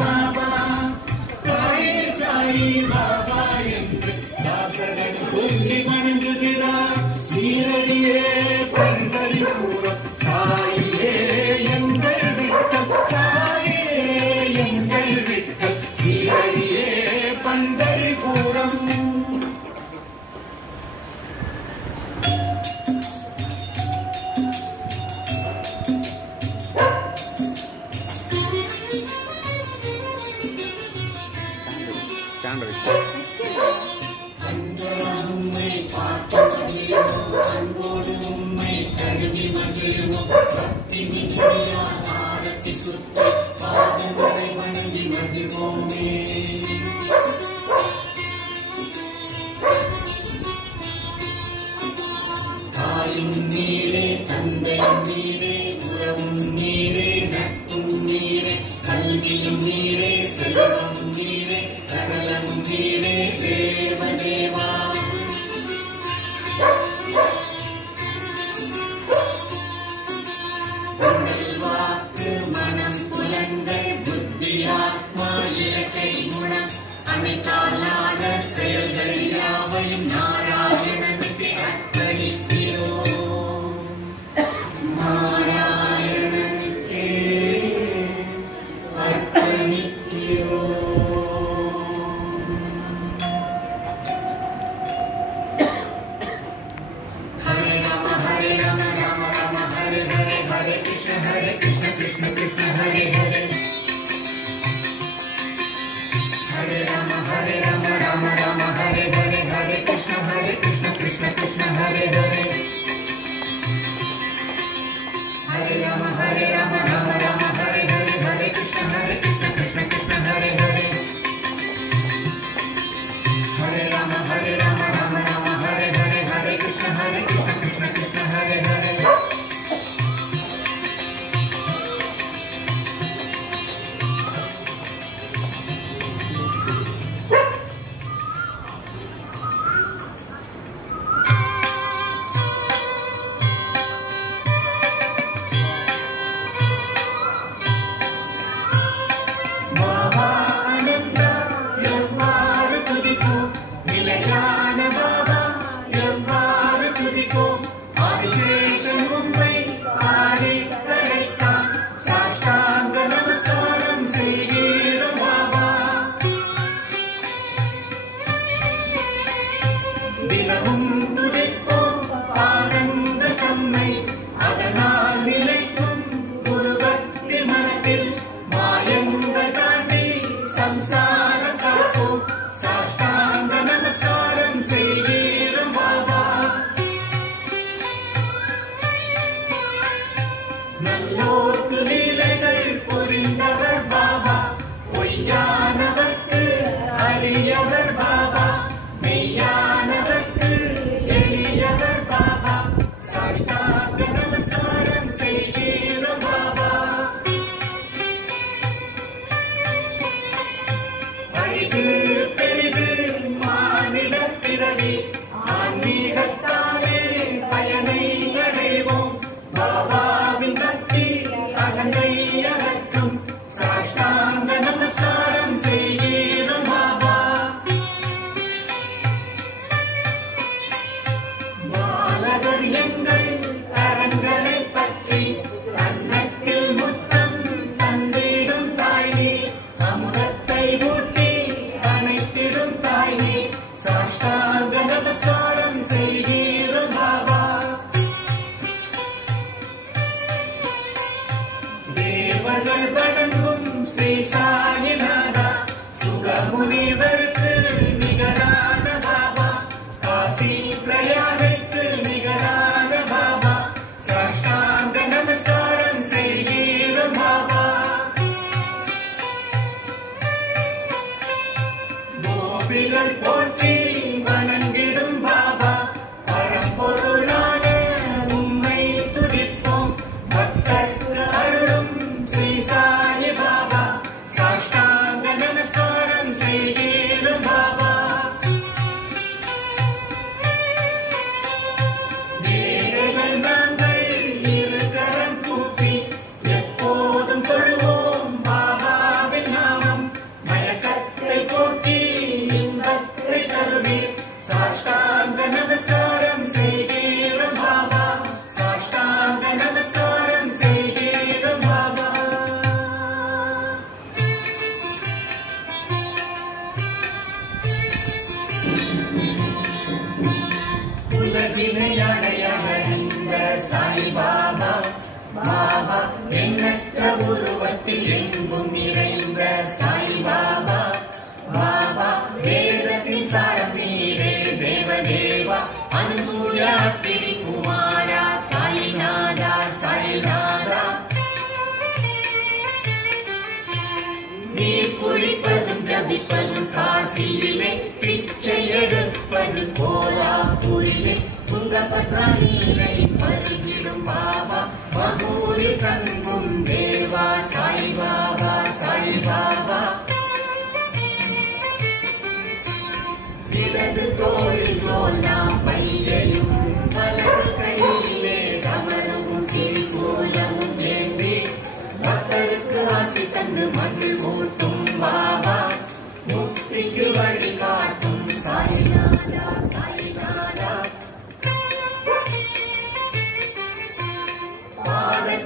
பாபா தாயே சாயி பாபா என்று தாசகன் சொல்லி வணங்குகிறார். சீரடியே பண்டரிபுரம் சாயியே எங்கள் விட்டம், சாயியே எங்கள் விட்டம், சீரடியே பண்டரிபுரம். அன்போடு உம்மை கருதி மகிழ்வோம். பக்தி மிகுதியால் ஆரத்தி சுற்றி பாதங்களை வணங்கி மகிழ்வோமே. தாயும் நீரே தந்தையும் நீரே உறவும் நீரே நட்பும் நீரே கல்வியும் நீரே செல்வம் நீரே சகலமும் நீரே தேவதேவா. வாக்கு மனம் புலங்கள் புத்தி ஆத்மா இலக்கை குணம் அனைத்தாலான செயல்கள் யாவையும் நாராயணனுக்கு அர்ப்பணிக்கிறோம். நாராயணன்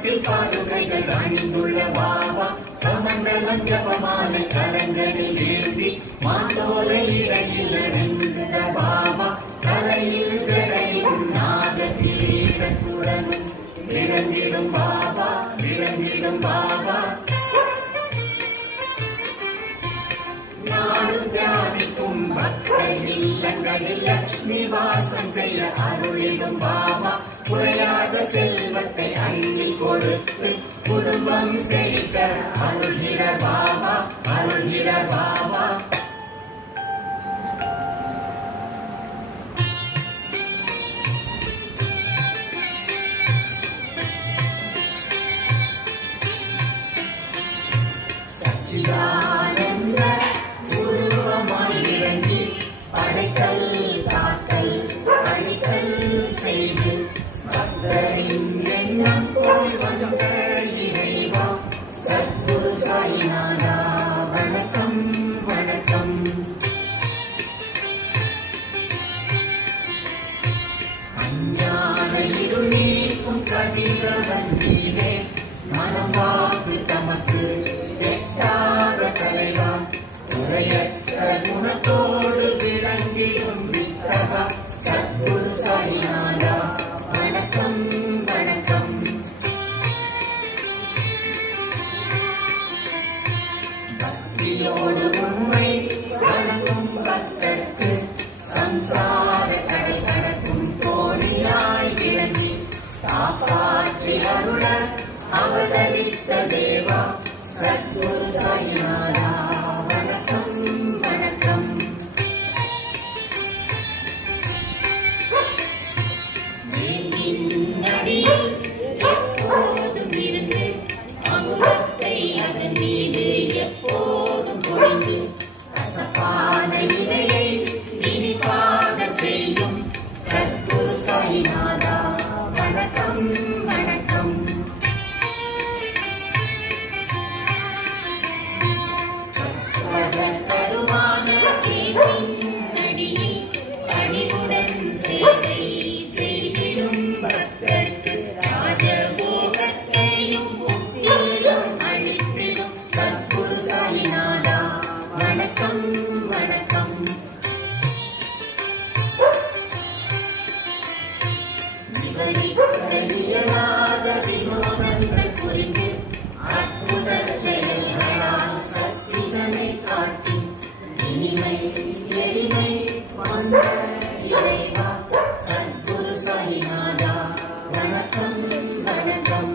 கழுத்தில் பாதுகைகள் அணிந்துள்ள பாபா கமண்டலம் ஜபமான கரங்களில் ஏந்தி மாந்தோலை இடையில் அணிந்த பாபா கலையில் கரையும் நாகதீரத்துடன் விளங்கிடும் பாபா விளங்கிடும் பாபா நாடும் தியானிக்கும் பக்தர் இல்லங்களில் லட்சுமி வாசம் செய்ய அருளிடும் பாபா குறையாத செல்வத்தை அள்ளி கொடுத்து குடும்பம் செழிக்க அருள்கிற பாபா அருள்கிற பாபா சச்சிதானந்த உருவமாய் இறங்கி படைத்தல் காத்தல் அழித்தல் செய்து பக்தரின் எண்ணம் போல் வந்த இறைவா சத்குரு சாயிநாதா வணக்கம் வணக்கம் அஞ்ஞான இருள் நீக்கும் கதிரவன் நீவே மனம் வாக்கு தமக்கு எட்டாத தலைவா உரையற்ற குணத்தோடு விளங்கிடும் வித்தகா சத்குரு சாயிநாதா வணக்கம் வணக்கம் பக்தியோடு உண்மை வணங்கும் பக்தர்க்கு சம்சார கடை கடக்கும் தோணியாய் விளங்கி காப்பாற்றி அருள அவதரித்த தேவா சத்குரு சாயிநாதா வணக்கம் வணக்கம் நடியில் எப்போதும் இருந்து அமுதத்தை அதன் மீது எப்போதும் பொழிந்து கசப்பான இலையை இனிப்பாக செய்யும் சத்குரு சாயிநாதா வணக்கம் வணக்கம் தருவான நடியில் பணிவுடன் சேவை செய்திடும் பக்தர்க்கு ராஜபோகத்தையும் முக்தியும் அளித்திடும் சத்குரு சாயிநாதா வணக்கம் வணக்கம் இயலாத வினோதங்கள் புரிந்து அற்புத செயல்களால் சக்திதனை காட்டி இனிமை எளிமை கொண்ட இறைவா சத்குரு சாயிநாதா வணக்கம் வணக்கம்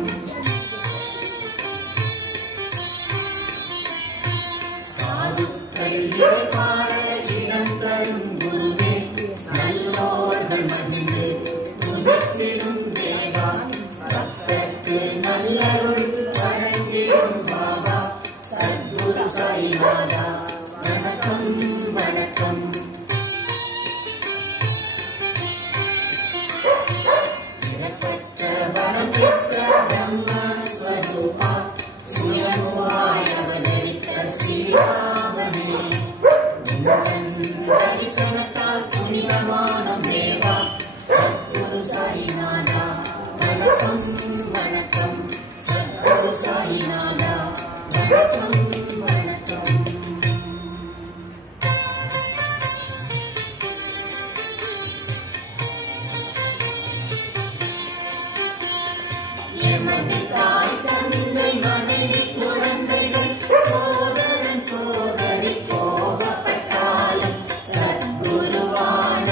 சாதுக்கள் இறைபார இடம் தரும் குருவே நல்லோர்கள் மகிழ்ந்து துதித்திடும் தேவா பக்தர்க்கு நல்லருள் வழங்கிடும் பாபா சத்குரு சாயிநாதா வணக்கம் வணக்கம் இறப்பற்ற வரம் பெற்ற பிரம்மஸ்வரூபா சுயம்புவாய் அவதரித்த ஸ்ரீராமனே உந்தன் தரிசனத்தால் புனிதமான தேவா சத்குரு சாயிநாதா வணக்கம் வணக்கம் சத்குரு சாயிநாதா வணக்கம் வணக்கம் எமது தாய் தந்தை மனைவி குழந்தைகள் சோதரன் சோதரி கோபப்பட்டாலும் சத்குருவான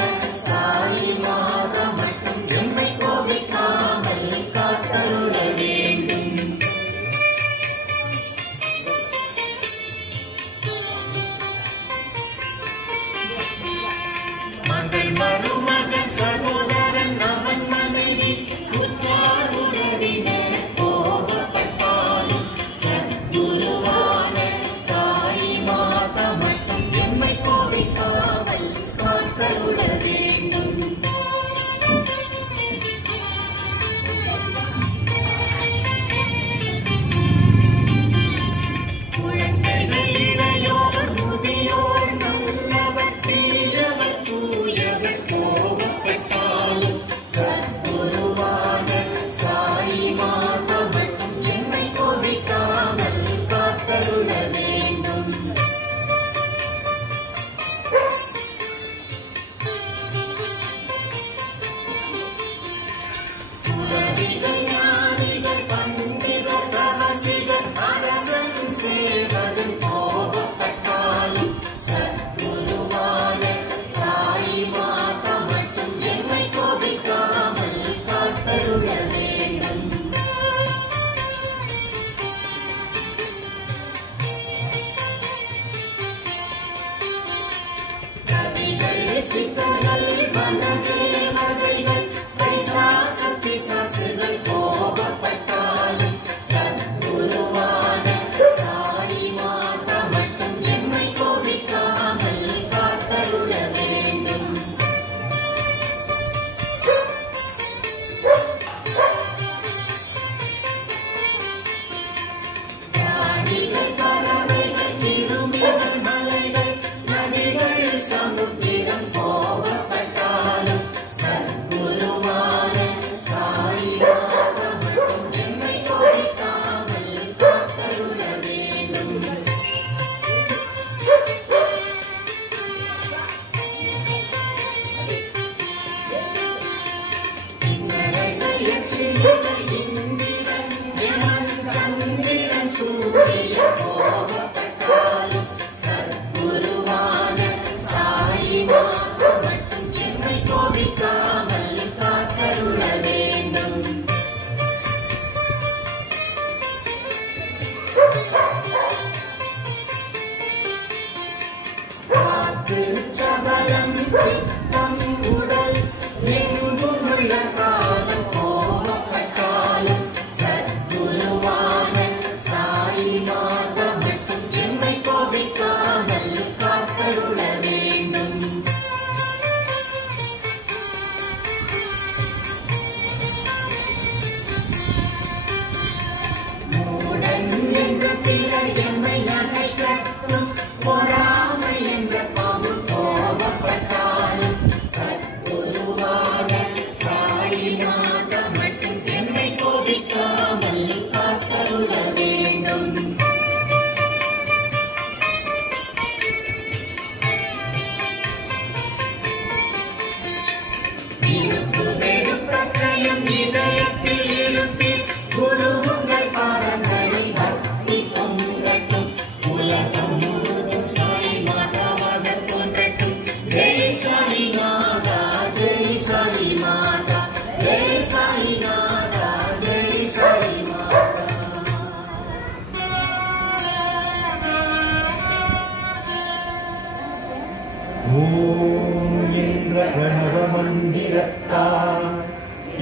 வீரத்தால்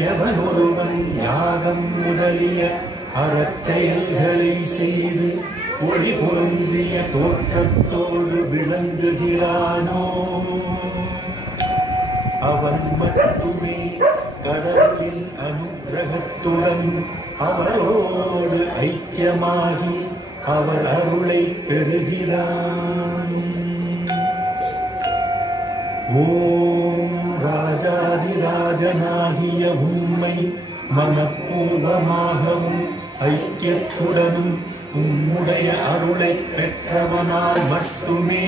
எவனொருவன் யாகம் முதலிய அறச்செயல்களை செய்து ஒளி பொருந்திய தோற்றத்தோடு விளங்குகிறானோ அவன் மட்டுமே கடவுளின் அனுக்கிரகத்துடன் அவரோடு ஐக்கியமாகி அவர் அருளை பெறுகிறான். ஓம் ராஜாதிராஜனாகிய உம்மை மனப்பூர்வமாகவும் ஐக்கியத்துடனும் உம்முடைய அருளை பெற்றவனால் மட்டுமே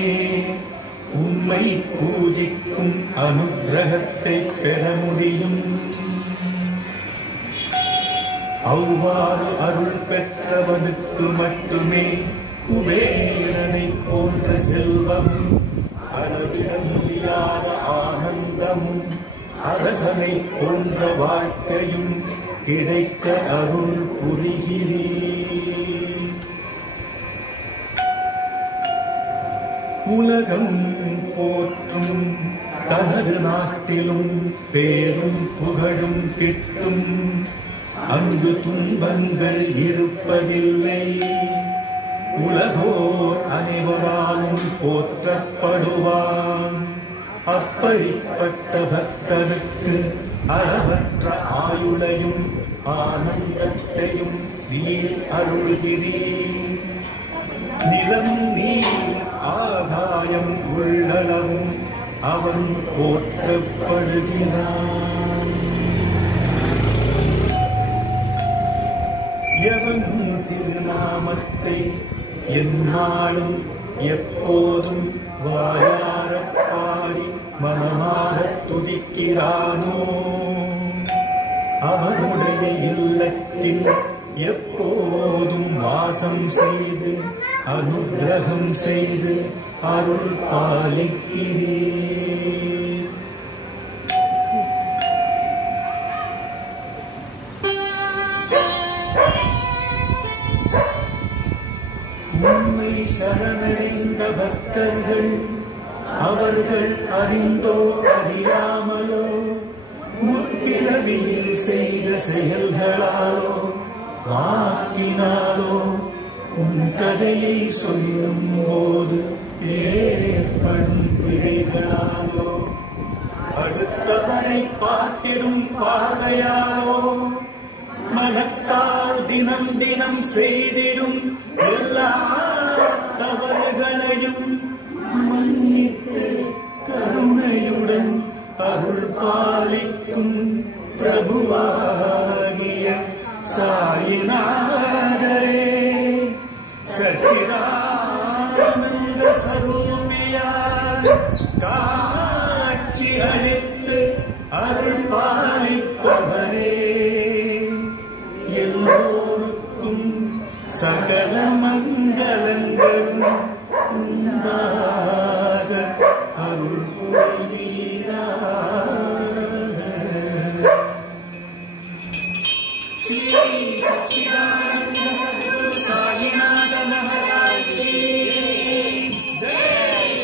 உம்மை பூஜிக்கும் அனுக்கிரகத்தை பெற முடியும். அவ்வாறு அருள் பெற்றவனுக்கு மட்டுமே குபேரனை போன்ற செல்வம், அளவிட முடியாத ஆனந்தமும், அரசனை போன்ற வாழ்க்கையும் கிடைக்க அருள் புரிகிறீர். உலகம் போற்றும் தனது நாட்டிலும் பேரும் புகழும் கிட்டும். அங்கு துன்பங்கள் இருப்பதில்லை. உலகோர் அனைவராலும் போற்றப்படுவான். அப்படிப்பட்ட பக்தனுக்கு அளவற்ற ஆயுளையும் ஆனந்தத்தையும் நீர் அருள்கிறீர். நிலம் நீர் ஆகாயம் உள்ளளவும் அவன் போற்றப்படுகிறான். எவன் திருநாமத்தை எந்நாளும் எப்போதும் வாயாரப் பாடி மனமாரத் துதிக்கிறானோ அவனுடைய இல்லத்தில் எப்போதும் வாசம் செய்து அனுக்கிரகம் செய்து அருள் பாலிக்கிறீர். உம்மை சரணடைந்த பக்தர்கள் அவர்கள் அறிந்தோ அறியாமலோ முற்பிறவியில் செய்த செயல்களாலோ வாக்கினாலோ உன் கதையை சொல்லும் போது ஏற்படும் பிழைகளாலோ அடுத்தவரை பார்த்திடும் பார்வையாலோ மனத்தால் தினம் தினம் செய்திடும் எல்லா தவறுகளையும் மன்னித்து கருணையுடன் அருள் பாலிக்கும் பிரபுவாகிய சாயிநாதரே, சச்சிதானந்த ஸ்வரூபியாய் காட்சி அளித்து அருள் பாலிப்பவரே, எல்லோருக்கும் சகல மங்களங்களும் உண்டாக அருள் புரிவீராக. ஸ்ரீ சச்சிதானந்த சத்குரு சாயிநாத மகாராஜ் கி ஜெய்.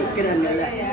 இருக்கிறாங்கல்ல